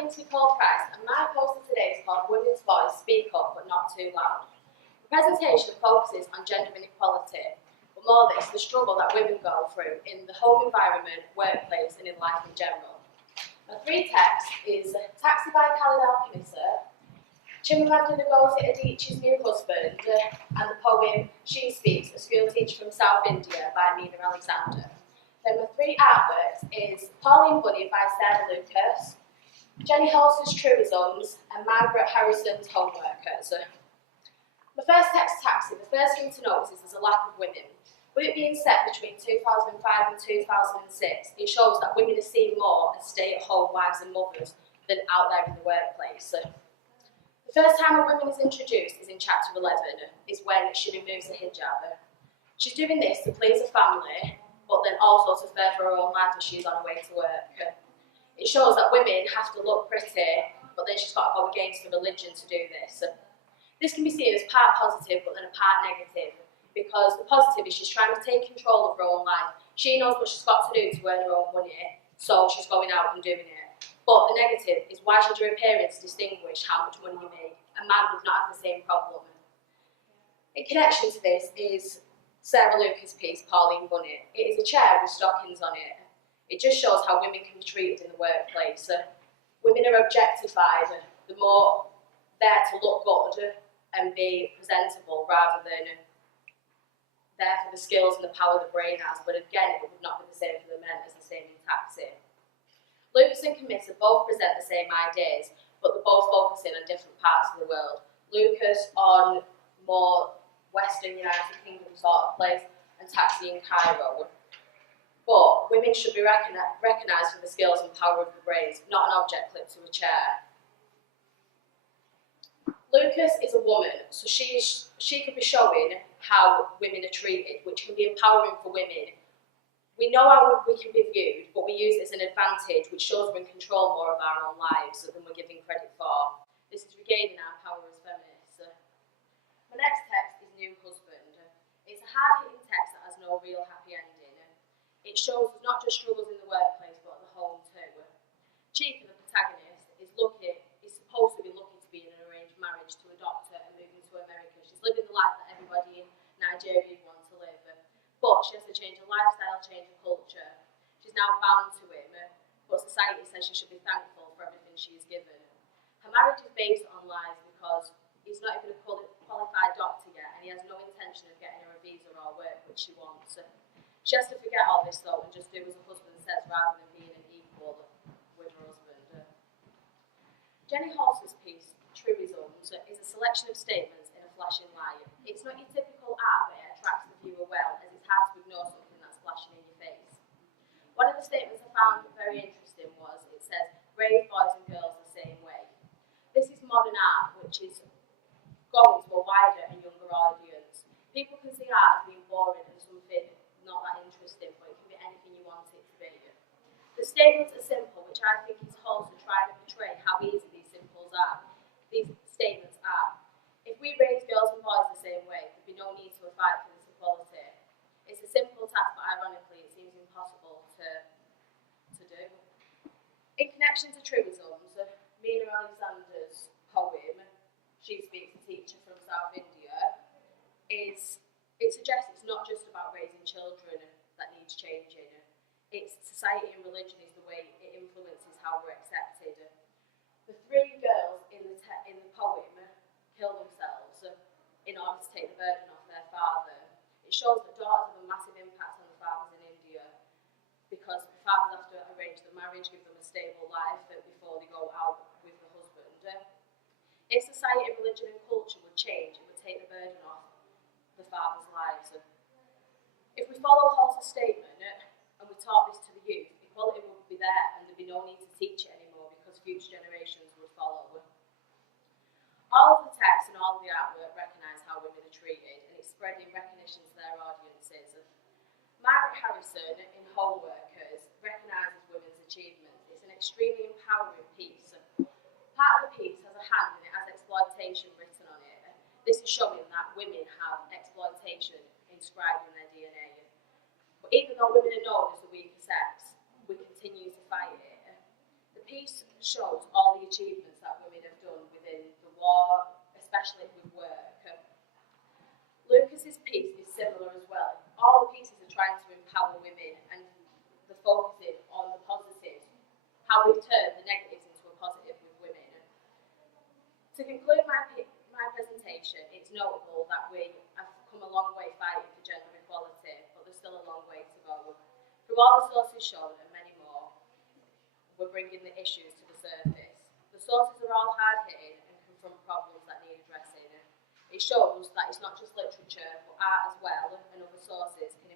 name's Nicole and my poster today is called Women's Voice, Speak Up But Not Too Loud. The presentation focuses on gender inequality, but more this, the struggle that women go through in the home environment, workplace and in life in general. My three texts is Taxi by Khalid Alchemist, Chimamanda Ngozi Adichie's New Husband, and the poem She Speaks, a school teacher from South India by Mina Alexander. Then my three artworks is Pauline Bunny by Sarah Lucas, Jenny Halsey's Truisms, and Margaret Harrison's Homeworkers. My first text, Taxi, the first thing to notice is there's a lack of women. With it being set between 2005 and 2006, it shows that women are seen more as stay-at-home wives and mothers than out there in the workplace. The first time a woman is introduced is in chapter 11, is when she removes the hijab. She's doing this to please her family, but then also to further her own life as she's on her way to work. It shows that women have to look pretty, but then she's got to go against the religion to do this. This can be seen as part positive, but then a part negative, because the positive is she's trying to take control of her own life. She knows what she's got to do to earn her own money, so she's going out and doing it. But the negative is why should your appearance distinguish how much money you make? A man would not have the same problem. In connection to this is Sarah Lucas' piece, Pauline Bunny. It is a chair with stockings on it. It just shows how women can be treated in the workplace. Women are objectified, the more there to look good and be presentable rather than there for the skills and the power the brain has. But again, it would not be the same for the men as the same in Taxi. Lucas and Committer both present the same ideas, but they're both focusing on different parts of the world. Lucas on more Western United Kingdom sort of place, and Taxi in Cairo. But women should be recognised for the skills and power of the brains, not an object clipped to a chair. Lucas is a woman, so she could be showing how women are treated, which can be empowering for women. We know how we can be viewed, but we use it as an advantage, which shows we're in control more of our own lives than we're giving credit for. This is regaining our power as feminists. My next text is New Husband. It's a hard-hitting text that has no real happy ending. It shows us not just struggles in the workplace, but at the home too. Chica, the protagonist, is supposed to be lucky to be in an arranged marriage to a doctor and moving to America. She's living the life that everybody in Nigeria would want to live. But she has to change her lifestyle, change her culture. She's now bound to him, but society says she should be thankful for everything she is given. Her marriage is based on lies because he's not even a qualified doctor yet, and he has no intention of getting her a visa or work, which she wants. She has to forget all this though and just do as her husband says rather than being an equal with her husband. Jenny Halsey's piece, Truisms, is a selection of statements in a flashing light. It's not your typical art, but it attracts the viewer well, as it's hard to ignore something that's flashing in your face. One of the statements I found very interesting was, it says, raise boys and girls the same way. This is modern art, which is going to a wider and younger audience. People can see art as being boring and something not that interesting, but it can be anything you want it to be. The statements are simple, which I think is Halsey trying to portray how easy these statements are. If we raise girls and boys the same way, there'd be no need to fight for this equality. It's a simple task, but ironically, it seems impossible to do. In connection to Truisms, Mina Alexander's poem, She Speaks, a teacher from South India, it suggests it's not just about raising children that needs changing. It's society and religion is the way it influences how we're accepted. The three girls in the poem kill themselves in order to take the burden off their father. It shows that daughters have a massive impact on the fathers in India because the fathers have to arrange the marriage, give them a stable life before they go out with the husband. If society, religion and culture would change, it would take the burden off the fathers' lives. If we follow Halsey's statement and we taught this to the youth, equality would be there and there'd be no need to teach it anymore because future generations would follow. All of the text and all of the artwork recognise how women are treated, and it's spreading recognition to their audiences. Margaret Harrison, in Homeworkers, recognises women's achievements. It's an extremely empowering piece. Part of the piece has a hand and it has exploitation written on it. This is showing that women have exploitation inscribed in their DNA. But even though women are known as the weaker sex, we continue to fight it. The piece shows all the achievements that women have done within the war, especially with work. Lucas's piece is similar as well. All the pieces are trying to empower women and the focusing on the positives, how we've turned the negatives into a positive with women. To conclude my presentation, it's notable that we have come a long way fighting for gender equality, but there's still a long way to go. Through all the sources shown and many more, we're bringing the issues to the surface. The sources are all hard-hitting and confront problems that need addressing. It shows that it's not just literature, but art as well, and other sources can